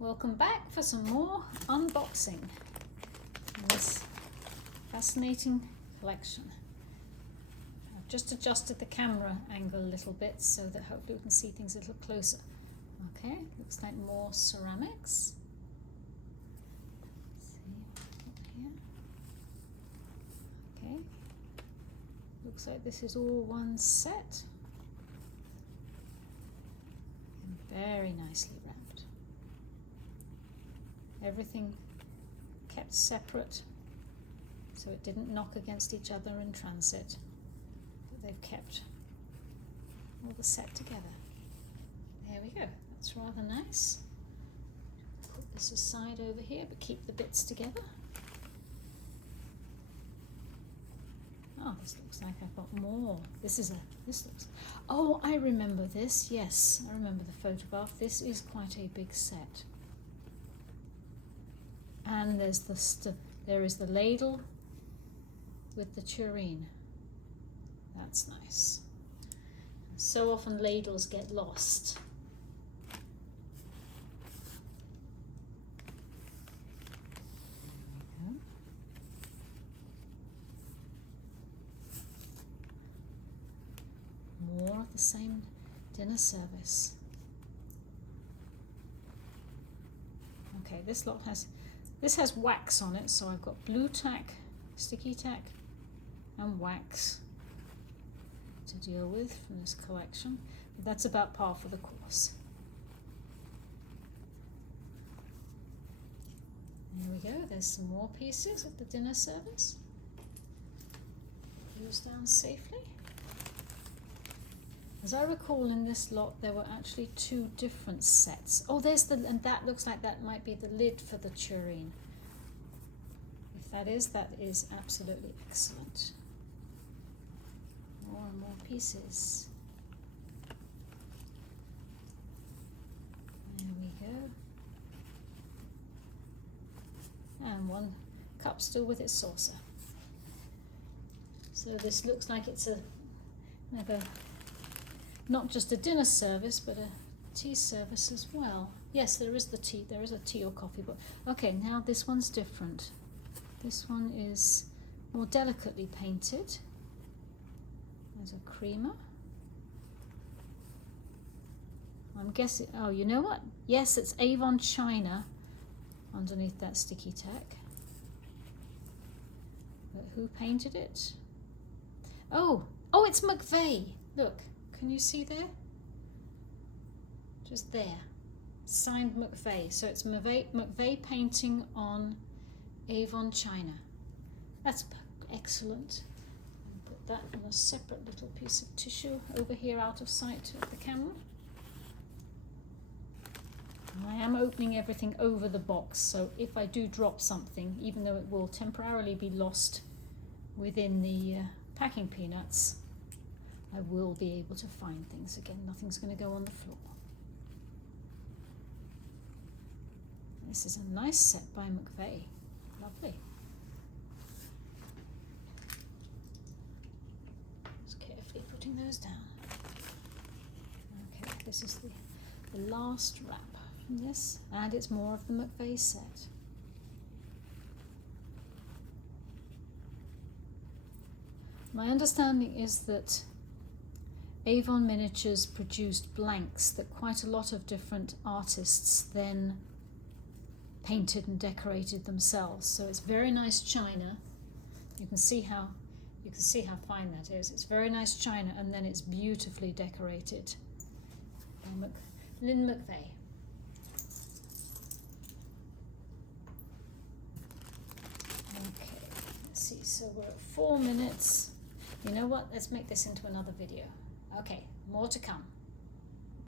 Welcome back for some more unboxing in this fascinating collection. I've just adjusted the camera angle a little bit so that hopefully we can see things a little closer. Okay, looks like more ceramics. Let's see what here. Okay, looks like this is all one set. And very nicely wrapped. Everything kept separate so it didn't knock against each other in transit, but they've kept all the set together. There we go, that's rather nice. Put this aside over here, but keep the bits together. Oh, this looks like I've got more. This looks, oh, I remember this, yes, I remember the photograph. This is quite a big set. And there is the ladle with the tureen. That's nice. So often ladles get lost. More of the same dinner service. Okay, this has wax on it, so I've got blue tack, sticky tack, and wax to deal with from this collection. But that's about par for the course. There we go, there's some more pieces of the dinner service. Goes down safely. As I recall, in this lot there were actually two different sets. Oh, and that looks like that might be the lid for the tureen. If that is absolutely excellent. More and more pieces. There we go. And one cup still with its saucer. So this looks like it's not just a dinner service, but a tea service as well. Yes, there is a tea or coffee, but okay, now this one's different. This one is more delicately painted. There's a creamer. I'm guessing, oh, you know what? Yes, it's Avon China underneath that sticky tack. But who painted it? Oh, it's McVey. Look. Can you see there? Just there. Signed McVey. So it's McVey painting on Avon China. That's excellent. I'll put that on a separate little piece of tissue over here out of sight of the camera. I am opening everything over the box, so if I do drop something, even though it will temporarily be lost within the packing peanuts, I will be able to find things again. Nothing's going to go on the floor. This is a nice set by McVey. Lovely. Just carefully putting those down. Okay, this is the last wrap from this, and it's more of the McVey set. My understanding is that Avon Miniatures produced blanks that quite a lot of different artists then painted and decorated themselves. So it's very nice china. You can see how fine that is. It's very nice china, and then it's beautifully decorated by Lynn McVey. Okay, let's see. So we're at 4 minutes. You know what? Let's make this into another video. Okay, more to come.